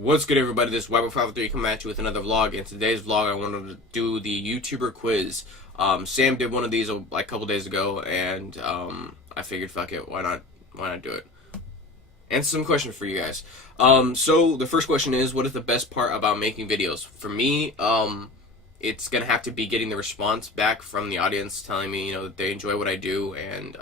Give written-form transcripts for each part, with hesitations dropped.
What's good, everybody? This is Wiper503 coming at you with another vlog. In today's vlog, I wanted to do the YouTuber quiz. Sam did one of these like a couple days ago, and I figured, fuck it, why not do it? Answer some questions for you guys. So the first question is, what is the best part about making videos? For me, it's gonna have to be getting the response back from the audience, telling me, that they enjoy what I do, and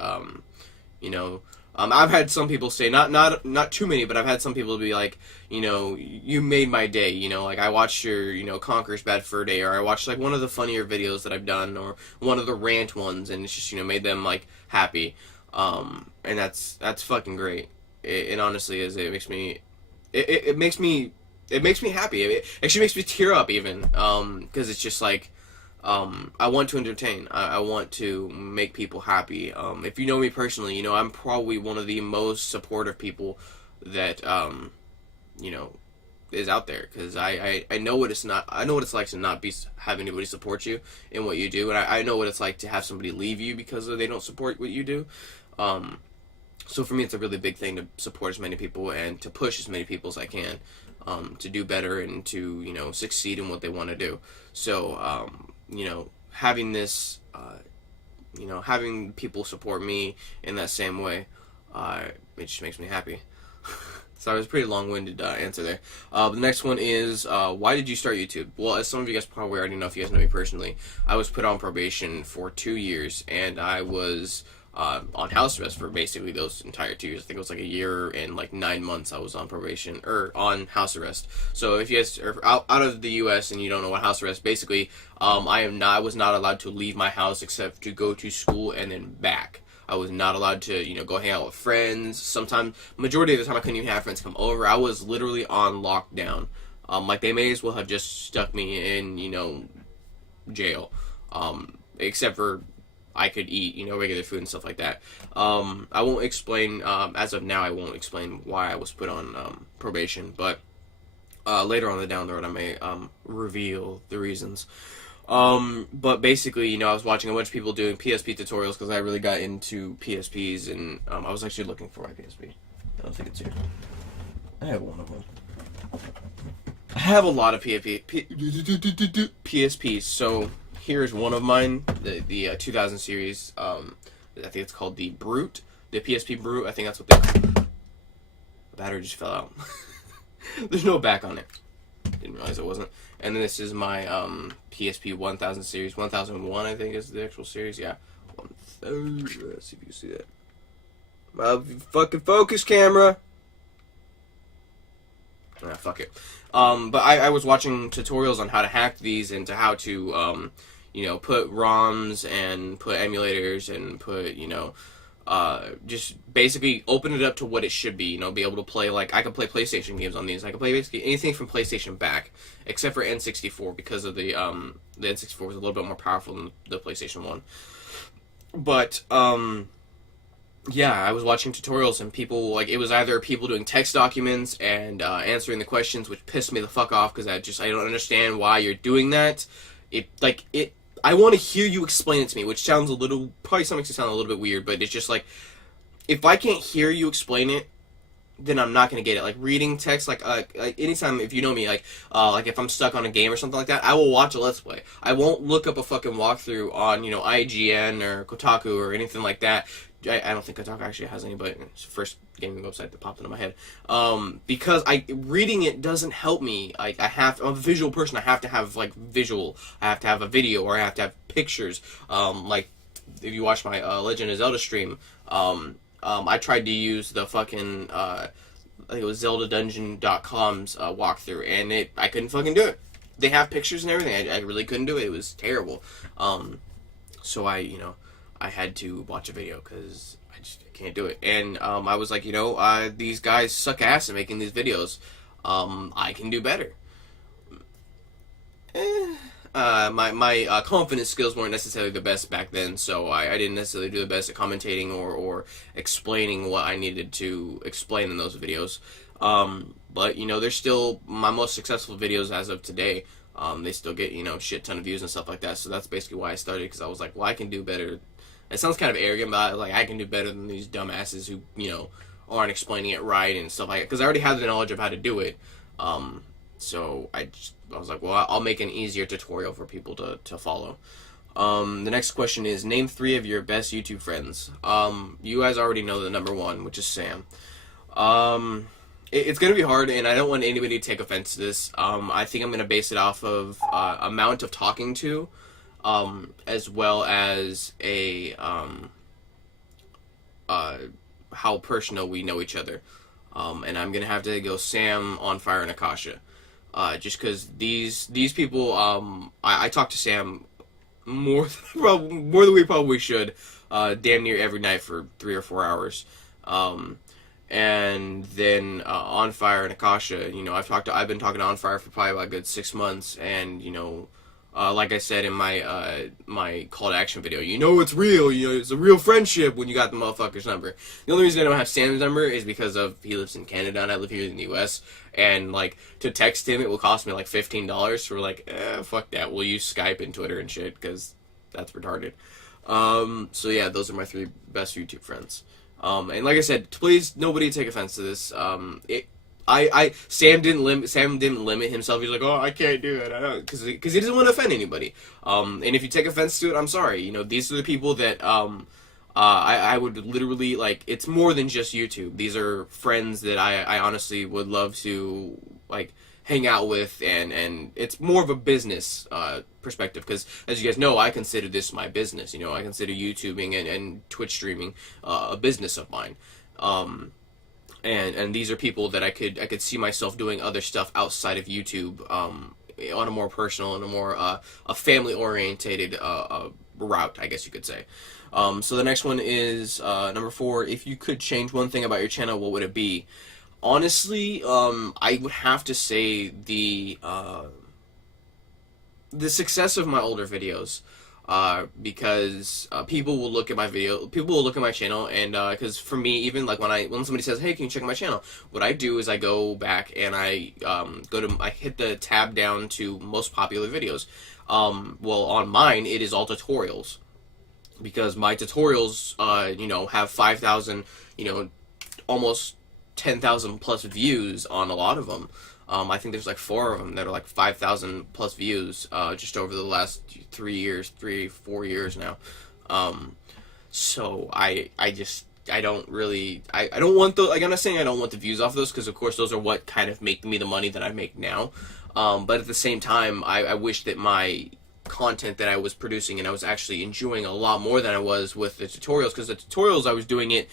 I've had some people say, not too many, but I've had some people be like, you made my day, like I watched your, Conquer's Bad Fur Day, or I watched like one of the funnier videos that I've done, or one of the rant ones, and it's just, made them like happy. And that's fucking great. It honestly is. It makes me, it makes me happy. It actually makes me tear up even, because it's just like, I want to entertain. I want to make people happy. If you know me personally, I'm probably one of the most supportive people that, is out there. Because I know what it's not. I know what it's like to not have anybody support you in what you do, and I know what it's like to have somebody leave you because they don't support what you do. So for me, it's a really big thing to support as many people and to push as many people as I can, to do better and to succeed in what they want to do. So having this, having people support me in that same way, it just makes me happy. So it was a pretty long-winded answer there. The next one is, why did you start YouTube? Well, as some of you guys probably already know, if you guys know me personally, I was put on probation for 2 years, and I was on house arrest for basically those entire 2 years. I think it was like a year and like 9 months I was on probation, or on house arrest. So if you guys are out of the U.S. and you don't know what house arrest, basically, I was not allowed to leave my house except to go to school and then back. I was not allowed to, go hang out with friends. Sometimes, majority of the time, I couldn't even have friends come over. I was literally on lockdown. Like, they may as well have just stuck me in, jail. Except for I could eat, regular food and stuff like that. I won't explain, as of now, I won't explain why I was put on probation, but later on down the road, I may reveal the reasons. But basically, I was watching a bunch of people doing PSP tutorials because I really got into PSPs, and I was actually looking for my PSP. I don't think it's here. I have one of them. I have a lot of PSPs, so here's one of mine, the 2000 series. I think it's called the Brute, the PSP Brute. I think that's what they call it. The battery just fell out. There's no back on it. Didn't realize it wasn't. And then this is my PSP 1000 series. 1001, I think, is the actual series. Yeah. 1000. Let's see if you can see that. Fucking focus, camera. Ah, fuck it. But I was watching tutorials on how to hack these and to how to, put ROMs and put emulators and put, just basically open it up to what it should be, be able to play, like, I could play PlayStation games on these. I could play basically anything from PlayStation back, except for N64, because of the N64 was a little bit more powerful than the PlayStation 1. But, yeah, I was watching tutorials and people, like, it was either people doing text documents and answering the questions, which pissed me the fuck off, because I don't understand why you're doing that. I want to hear you explain it to me, which sounds probably some makes it sound a little bit weird, but it's just like, if I can't hear you explain it, then I'm not going to get it. Like, reading text, like anytime, if you know me, like if I'm stuck on a game or something like that, I will watch a Let's Play. I won't look up a fucking walkthrough on, IGN or Kotaku or anything like that. I don't think Kotaku actually has any, but it's the first gaming website that popped into my head. Because reading it doesn't help me. I'm a visual person. I have to have, like, visual. I have to have a video, or I have to have pictures. Like, if you watch my Legend of Zelda stream, I tried to use the fucking, I think it was ZeldaDungeon.com's walkthrough, and I couldn't fucking do it. They have pictures and everything. I really couldn't do it. It was terrible. So I had to watch a video because I can't do it. And I was like, these guys suck ass at making these videos. I can do better. My confidence skills weren't necessarily the best back then, so I didn't necessarily do the best at commentating or explaining what I needed to explain in those videos. But they're still my most successful videos as of today. They still get, shit ton of views and stuff like that. So that's basically why I started, because I was like, well, I can do better. It sounds kind of arrogant, but I can do better than these dumbasses who, aren't explaining it right and stuff like that. Because I already have the knowledge of how to do it. So I was like, well, I'll make an easier tutorial for people to follow. The next question is, name 3 of your best YouTube friends. You guys already know the number 1, which is Sam. It's gonna be hard, and I don't want anybody to take offense to this. I think I'm gonna base it off of amount of talking to, as well as how personal we know each other. And I'm gonna have to go Sam, On Fire, and Akasha. Just because these people, I talk to Sam more than we probably should, damn near every night for 3 or 4 hours. And then On Fire and Akasha, I've been talking to On Fire for probably about a good 6 months, and like I said in my my call to action video, it's real. It's a real friendship when you got the motherfucker's number. The only reason I don't have Sam's number is because he lives in Canada and I live here in the U.S. And to text him, it will cost me like $15. So we're like, fuck that. We'll use Skype and Twitter and shit because that's retarded. So yeah, those are my 3 best YouTube friends. And like I said, please nobody take offense to this. Sam didn't limit himself. He's like, oh, I can't do it. I don't, because he doesn't want to offend anybody. And if you take offense to it, I'm sorry. These are the people that I would literally it's more than just YouTube. These are friends that I honestly would love to hang out with, and it's more of a business perspective, because as you guys know, I consider this my business. I consider YouTubing and Twitch streaming a business of mine. And these are people that I could see myself doing other stuff outside of YouTube, on a more personal and a more a family orientated route, I guess you could say. So the next one is number 4. If you could change one thing about your channel, what would it be? Honestly, I would have to say the success of my older videos. Because people will look at my channel, and because for me, even when somebody says, hey, can you check my channel, what I do is I go back and I hit the tab down to most popular videos. Well, on mine it is all tutorials, because my tutorials have 5,000, almost 10,000 plus views on a lot of them. I think there's 4 of them that are 5,000 plus views just over the last 4 years now. So I don't want those. I'm not saying I don't want the views off those, because of course those are what kind of make me the money that I make now. But at the same time, I wish that my content that I was producing and I was actually enjoying a lot more than I was with the tutorials, because the tutorials I was doing it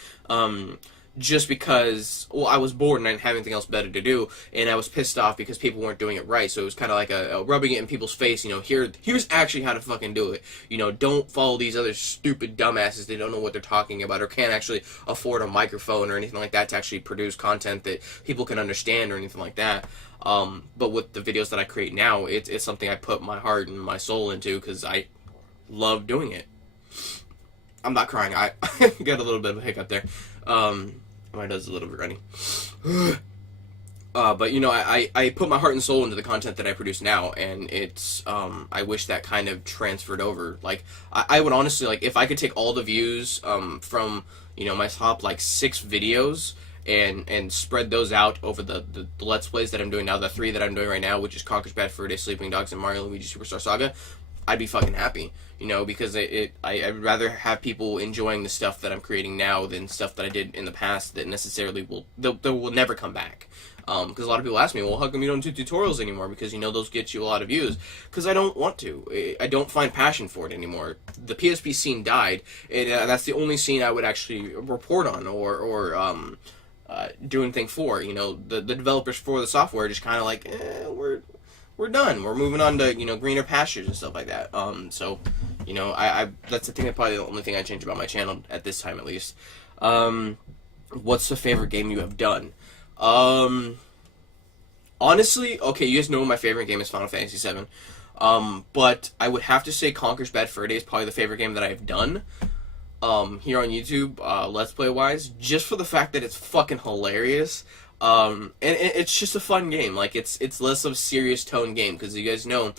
just because, I was bored and I didn't have anything else better to do, and I was pissed off because people weren't doing it right. So it was kind of like a rubbing it in people's face. Here's actually how to fucking do it. Don't follow these other stupid dumbasses that don't know what they're talking about or can't actually afford a microphone or anything like that to actually produce content that people can understand or anything like that. But with the videos that I create now, it's something I put my heart and my soul into, because I love doing it. I'm not crying. I got a little bit of a hiccup there. My nose is a little bit runny. But I put my heart and soul into the content that I produce now, and it's I wish that kind of transferred over. I would honestly, if I could take all the views from my top 6 videos and spread those out over the Let's Plays that I'm doing now, the 3 that I'm doing right now, which is Conker's Bad Fur Day, Sleeping Dogs, and Mario & Luigi Superstar Saga, I'd be fucking happy, because I'd rather have people enjoying the stuff that I'm creating now than stuff that I did in the past that necessarily will never come back. Because a lot of people ask me, well, how come you don't do tutorials anymore? Because those get you a lot of views. Because I don't want to. I don't find passion for it anymore. The PSP scene died, and that's the only scene I would actually report on or do anything for. The developers for the software just kind of we're done. We're moving on to, greener pastures and stuff like that. So, I that's probably the only thing I change about my channel at this time, at least. What's the favorite game you have done? Honestly, okay, you guys know my favorite game is Final Fantasy VII. But I would have to say Conker's Bad Fur Day is probably the favorite game that I've done. Here on YouTube, Let's Play wise, just for the fact that it's fucking hilarious. And it's just a fun game. It's less of a serious tone game, because you guys know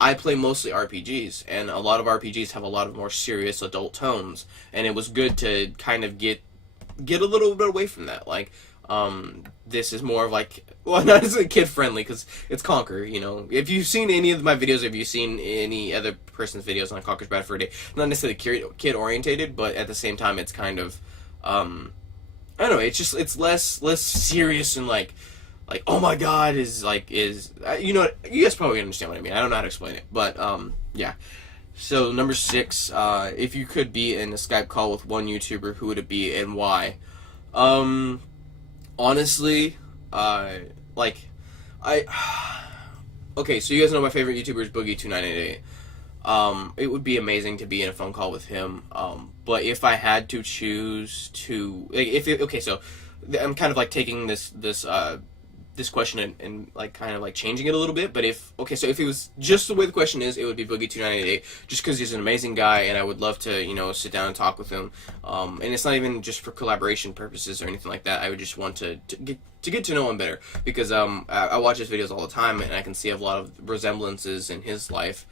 I play mostly RPGs, and a lot of RPGs have a lot of more serious adult tones, and it was good to kind of get a little bit away from that. This is more of like, well, not necessarily kid friendly because it's Conquer. You know, if you've seen any of my videos, if you've seen any other person's videos on Conquer's Bad Fur Day, not necessarily kid orientated, but at the same time, it's kind of, I don't know. It's less serious and like oh my god is you know what, you guys probably understand what I mean. I don't know how to explain it, but yeah. So number 6, if you could be in a Skype call with one YouTuber, who would it be and why? Honestly, like, okay, so you guys know my favorite YouTuber is Boogie2988. It would be amazing to be in a phone call with him. But if I had to choose to, like, okay, so I'm kind of like taking this question and like kind of like changing it a little bit. But if it was just the way the question is, it would be Boogie2988, just because he's an amazing guy and I would love to, you know, sit down and talk with him. And it's not even just for collaboration purposes or anything like that. I would just want to get to know him better, because I watch his videos all the time and I can see a lot of resemblances in his life,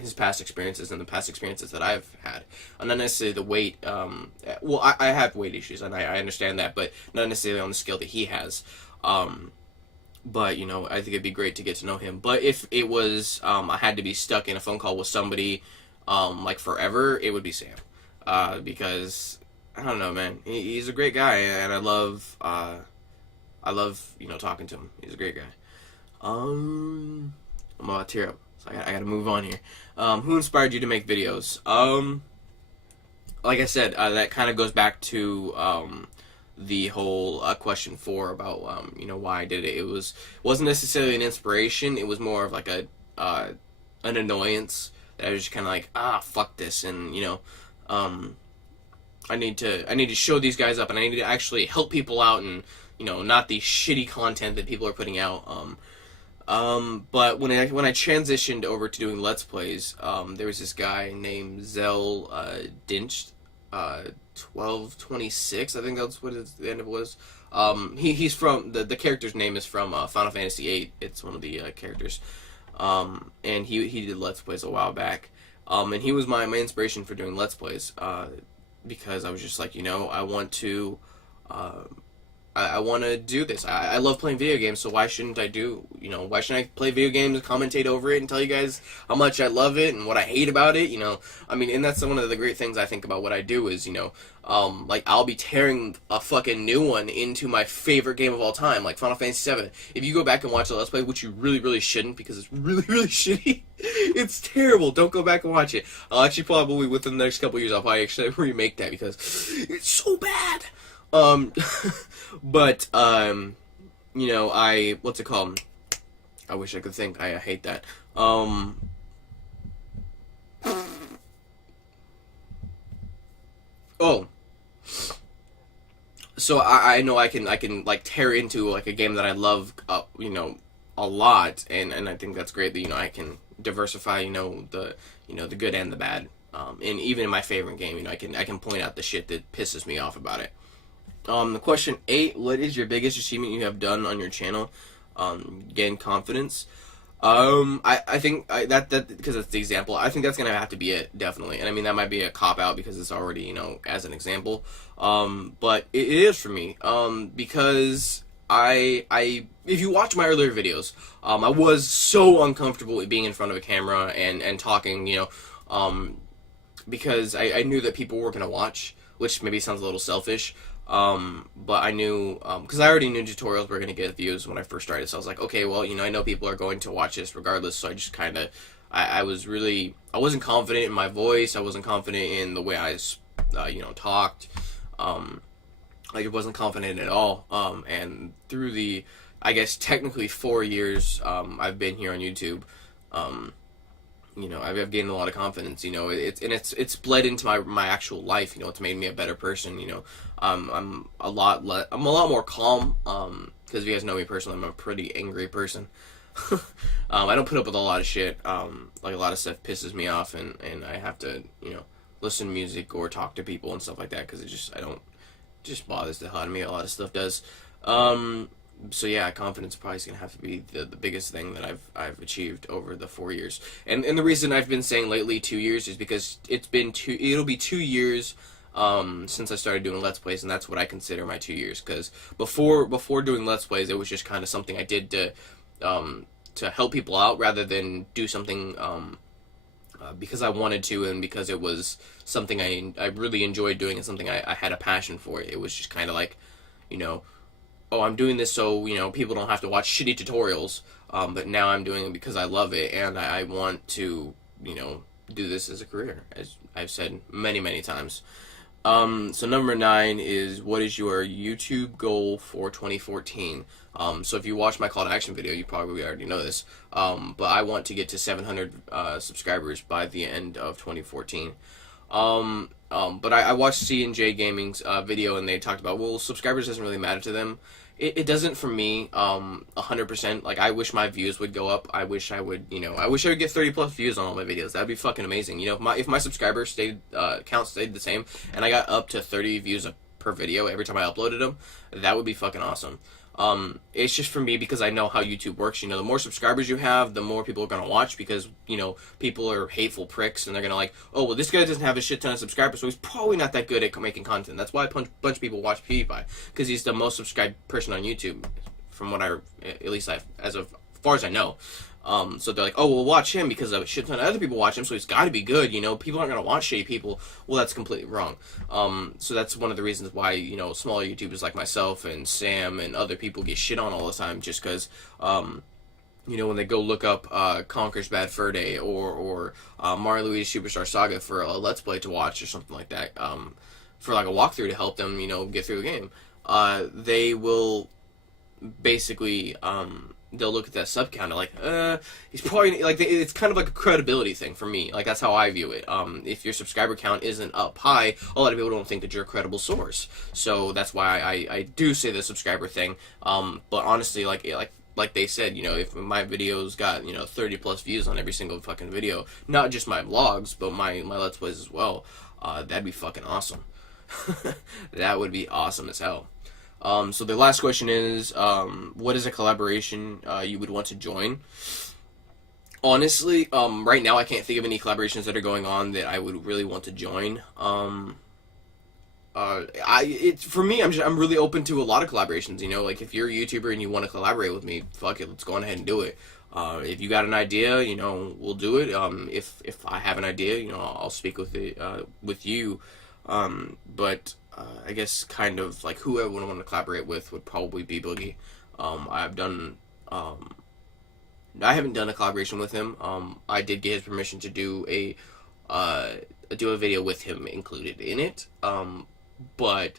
his past experiences and the past experiences that I've had. Not necessarily the weight. Well, I have weight issues and I understand that, but not necessarily on the scale that he has. But, you know, I think it'd be great to get to know him. But if it was, I had to be stuck in a phone call with somebody, like forever, it would be Sam. Because, I don't know, man, he's a great guy, and I love, you know, talking to him. He's a great guy. I'm about to tear up, so I gotta move on here. Who inspired you to make videos? Like I said, that kind of goes back to, the whole question 4 about you know, why I did it. Wasn't necessarily an inspiration. It was more of like an annoyance that I was just kind of like, fuck this, and you know, I need to show these guys up, and I need to actually help people out, and you know, not the shitty content that people are putting out. But when I transitioned over to doing Let's Plays, there was this guy named Zell Dinch, 1226, I think that's what the end of it was. He's from, the character's name is from Final Fantasy VIII. It's one of the characters. And he did Let's Plays a while back. And he was my inspiration for doing Let's Plays, because I was just like, you know, I want to do this. I love playing video games, so why shouldn't I play video games and commentate over it and tell you guys how much I love it and what I hate about it, you know? I mean, and that's one of the great things I think about what I do is, you know, like, I'll be tearing a fucking new one into my favorite game of all time, like Final Fantasy VII. If you go back and watch the Let's Play, which you really, really shouldn't, because it's really, really shitty, it's terrible, don't go back and watch it. I'll actually probably, within the next couple years, I'll probably actually remake that, because it's so bad. But, you know, what's it called? I wish I could think. I hate that. Oh. So I know I can like tear into like a game that I love, you know, a lot, and I think that's great that, you know, I can diversify, you know, the good and the bad. And even in my favorite game, you know, I can point out the shit that pisses me off about it. The question 8, what is your biggest achievement you have done on your channel? Gain confidence. I think that because it's the example, I think that's gonna have to be it, definitely. And I mean, that might be a cop out because it's already, you know, as an example. But it is for me. Because if you watch my earlier videos, I was so uncomfortable with being in front of a camera and talking, you know, because I knew that people were gonna watch, which maybe sounds a little selfish. But I knew, because I already knew tutorials were going to get views when I first started, so I was like, okay, well, you know, I know people are going to watch this regardless, so I just kind of, I wasn't confident in my voice, I wasn't confident in the way I, you know, talked, like, I wasn't confident at all, and through the, I guess, technically 4 years, I've been here on YouTube, you know, I've gained a lot of confidence, you know, it's bled into my actual life, you know, it's made me a better person, you know. I'm a lot more calm, because if you guys know me personally, I'm a pretty angry person. I don't put up with a lot of shit, like a lot of stuff pisses me off, and I have to, you know, listen to music or talk to people and stuff like that, because it just bothers the hell out of me, a lot of stuff does. So yeah, confidence probably is gonna have to be the biggest thing that I've achieved over the 4 years. And the reason I've been saying lately 2 years is because it'll be 2 years since I started doing Let's Plays, and that's what I consider my 2 years. Because before doing Let's Plays, it was just kind of something I did to help people out rather than do something because I wanted to and because it was something I really enjoyed doing and something I had a passion for. It was just kind of like, you know, oh, I'm doing this so, you know, people don't have to watch shitty tutorials, but now I'm doing it because I love it and I want to, you know, do this as a career, as I've said many, many times. So number 9 is, what is your YouTube goal for 2014? So if you watch my call to action video, you probably already know this. But I want to get to 700 subscribers by the end of 2014. But I watched C&J Gaming's video, and they talked about, well, subscribers doesn't really matter to them. It doesn't for me, 100%. Like, I wish my views would go up. I wish I would, you know, I wish I would get 30 plus views on all my videos. That'd be fucking amazing. You know, if my subscriber count stayed the same, and I got up to 30 views per video every time I uploaded them, that would be fucking awesome. It's just for me because I know how YouTube works. You know, the more subscribers you have, the more people are going to watch because, you know, people are hateful pricks and they're going to like, oh, well, this guy doesn't have a shit ton of subscribers, so he's probably not that good at making content. That's why a bunch of people watch PewDiePie, because he's the most subscribed person on YouTube, from what as far as I know. So they're like, oh, we'll watch him because a shit ton of other people watch him, so he's got to be good, you know, people aren't going to watch shitty people. Well, that's completely wrong. So that's one of the reasons why, you know, smaller YouTubers like myself and Sam and other people get shit on all the time, just because, you know, when they go look up Conker's Bad Fur Day or Mario Luigi Superstar Saga for a Let's Play to watch or something like that, for like a walkthrough to help them, you know, get through the game, they will basically, they'll look at that sub count and like, he's probably, like, it's kind of like a credibility thing for me. Like, that's how I view it. If your subscriber count isn't up high, a lot of people don't think that you're a credible source. So that's why I do say the subscriber thing. But honestly, like they said, you know, if my videos got, you know, 30 plus views on every single fucking video, not just my vlogs, but my Let's Plays as well, that'd be fucking awesome. That would be awesome as hell. So the last question is, what is a collaboration you would want to join? Honestly, right now I can't think of any collaborations that are going on that I would really want to join. For me, I'm really open to a lot of collaborations. You know, like if you're a YouTuber and you want to collaborate with me, fuck it, let's go on ahead and do it. If you got an idea, you know, we'll do it. If I have an idea, you know, I'll speak with you. But I guess kind of like who I would want to collaborate with would probably be Boogie. I haven't done a collaboration with him. I did get his permission to do a video with him included in it. But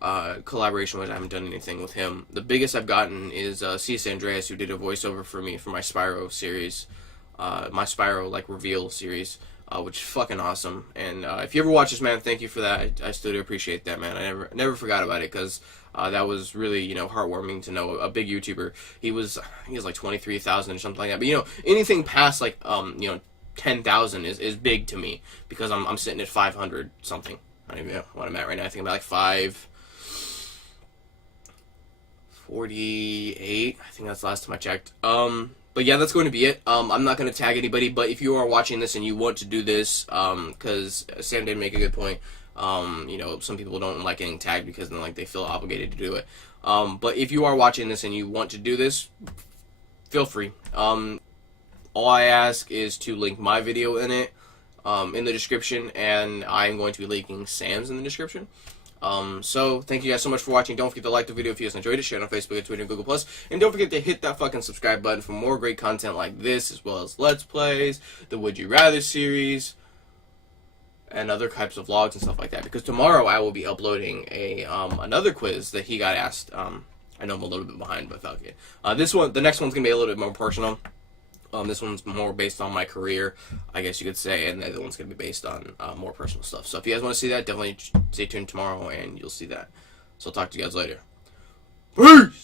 collaboration-wise, I haven't done anything with him. The biggest I've gotten is C.S. Andreas, who did a voiceover for me for my Spyro series, my Spyro like reveal series, which is fucking awesome. And if you ever watch this, man, thank you for that. I still do appreciate that, man. I never forgot about it, because that was really, you know, heartwarming to know a big YouTuber. He was like 23,000 or something like that. But you know, anything past like you know, 10,000 is big to me, because I'm sitting at 500 something. I don't even know what I'm at right now. I think I'm at like 548. I think that's the last time I checked. But yeah, that's going to be it. I'm not going to tag anybody, but if you are watching this and you want to do this, because Sam did make a good point. You know, some people don't like getting tagged because then like they feel obligated to do it. But if you are watching this and you want to do this, feel free. All I ask is to link my video in it, in the description, and I'm going to be linking Sam's in the description. So thank you guys so much for watching. Don't forget to like the video if you guys enjoyed it, share it on Facebook, Twitter, and Google+. And don't forget to hit that fucking subscribe button for more great content like this, as well as Let's Plays, the Would You Rather series, and other types of vlogs and stuff like that. Because tomorrow I will be uploading another quiz that he got asked. I know I'm a little bit behind, but fuck it. The next one's gonna be a little bit more personal. This one's more based on my career, I guess you could say, and the other one's going to be based on more personal stuff. So if you guys want to see that, definitely stay tuned tomorrow, and you'll see that. So I'll talk to you guys later. Peace!